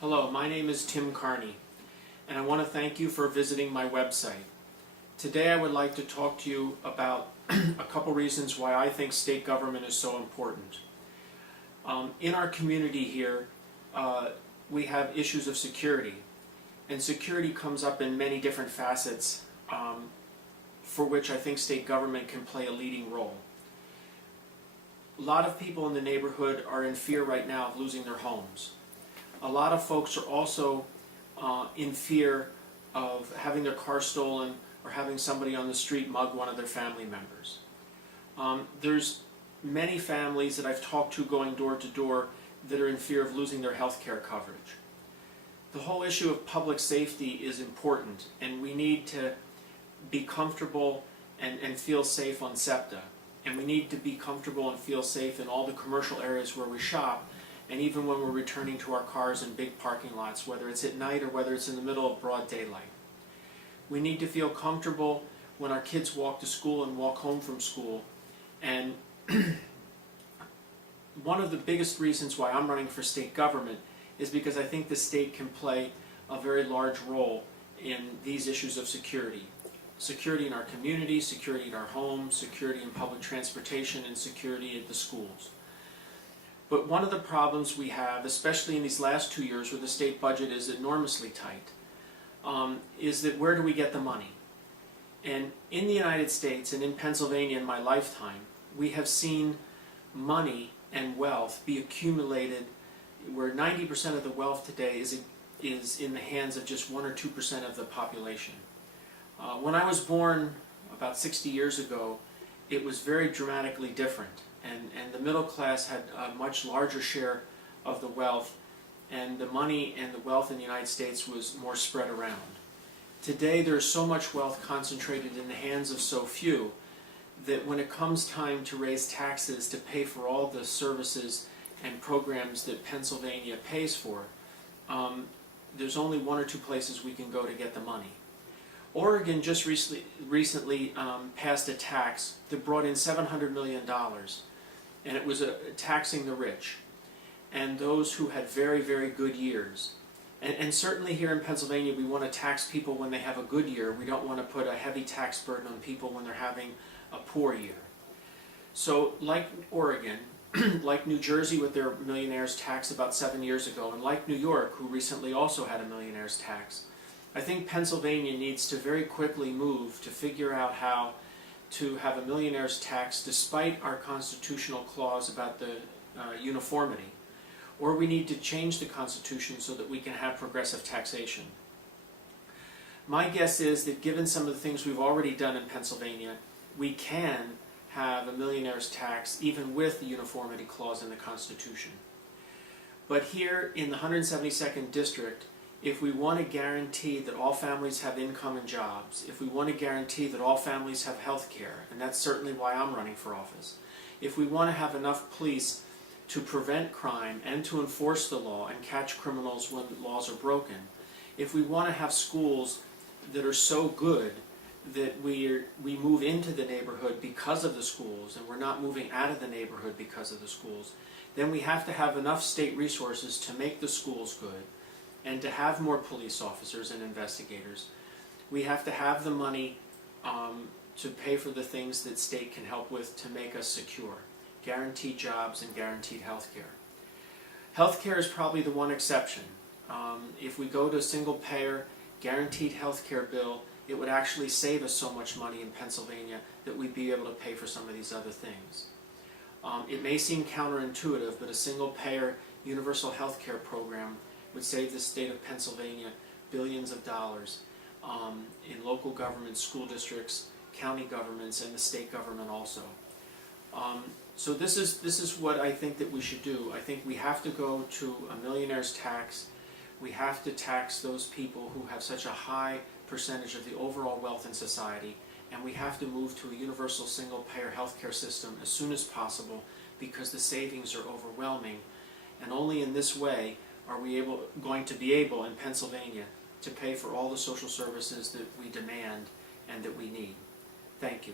Hello, my name is Tim Carney, and I want to thank you for visiting my website. Today I would like to talk to you about a couple reasons why I think state government is so important. In our community here, we have issues of security, and security comes up in many different facets for which I think state government can play a leading role. A lot of people in the neighborhood are in fear right now of losing their homes. A lot of folks are also in fear of having their car stolen or having somebody on the street mug one of their family members. There's many families that I've talked to going door to door that are in fear of losing their health care coverage. The whole issue of public safety is important, and we need to be comfortable and feel safe on SEPTA. And we need to be comfortable and feel safe in all the commercial areas where we shop, and even when we're returning to our cars in big parking lots, whether it's at night or whether it's in the middle of broad daylight. We need to feel comfortable when our kids walk to school and walk home from school. And one of the biggest reasons why I'm running for state government is because I think the state can play a very large role in these issues of security. Security in our community, security in our homes, security in public transportation, and security at the schools. But one of the problems we have, especially in these last 2 years where the state budget is enormously tight, is that where do we get the money? And in the United States and in Pennsylvania in my lifetime, we have seen money and wealth be accumulated where 90% of the wealth today is in the hands of just 1 or 2% of the population. When I was born about 60 years ago, it was very dramatically different. And the middle class had a much larger share of the wealth, and the money and the wealth in the United States was more spread around. Today there's so much wealth concentrated in the hands of so few that when it comes time to raise taxes to pay for all the services and programs that Pennsylvania pays for, there's only 1 or 2 places we can go to get the money. Oregon just recently passed a tax that brought in $700 million, and it was taxing the rich and those who had very, very good years. And certainly here in Pennsylvania, we want to tax people when they have a good year. We don't want to put a heavy tax burden on people when they're having a poor year. So like Oregon, like New Jersey with their millionaires tax about 7 years ago, and like New York, who recently also had a millionaires tax, I think Pennsylvania needs to very quickly move to figure out how to have a millionaire's tax despite our constitutional clause about the uniformity. Or we need to change the Constitution so that we can have progressive taxation. My guess is that given some of the things we've already done in Pennsylvania, we can have a millionaire's tax even with the uniformity clause in the Constitution. But here in the 172nd District, if we want to guarantee that all families have income and jobs, if we want to guarantee that all families have health care, and that's certainly why I'm running for office, if we want to have enough police to prevent crime and to enforce the law and catch criminals when laws are broken, if we want to have schools that are so good that we move into the neighborhood because of the schools and we're not moving out of the neighborhood because of the schools, then we have to have enough state resources to make the schools good and to have more police officers and investigators. We have to have the money to pay for the things that state can help with to make us secure. Guaranteed jobs and guaranteed health care. Health care is probably the one exception. If we go to a single payer, guaranteed health care bill, it would actually save us so much money in Pennsylvania that we'd be able to pay for some of these other things. It may seem counterintuitive, but a single payer universal health care program would save the state of Pennsylvania billions of dollars in local governments, school districts, county governments, and the state government also. So this is what I think that we should do. I think we have to go to a millionaire's tax. We have to tax those people who have such a high percentage of the overall wealth in society, and we have to move to a universal single-payer healthcare system as soon as possible because the savings are overwhelming, and only in this way are we going to be able in Pennsylvania to pay for all the social services that we demand and that we need. Thank you.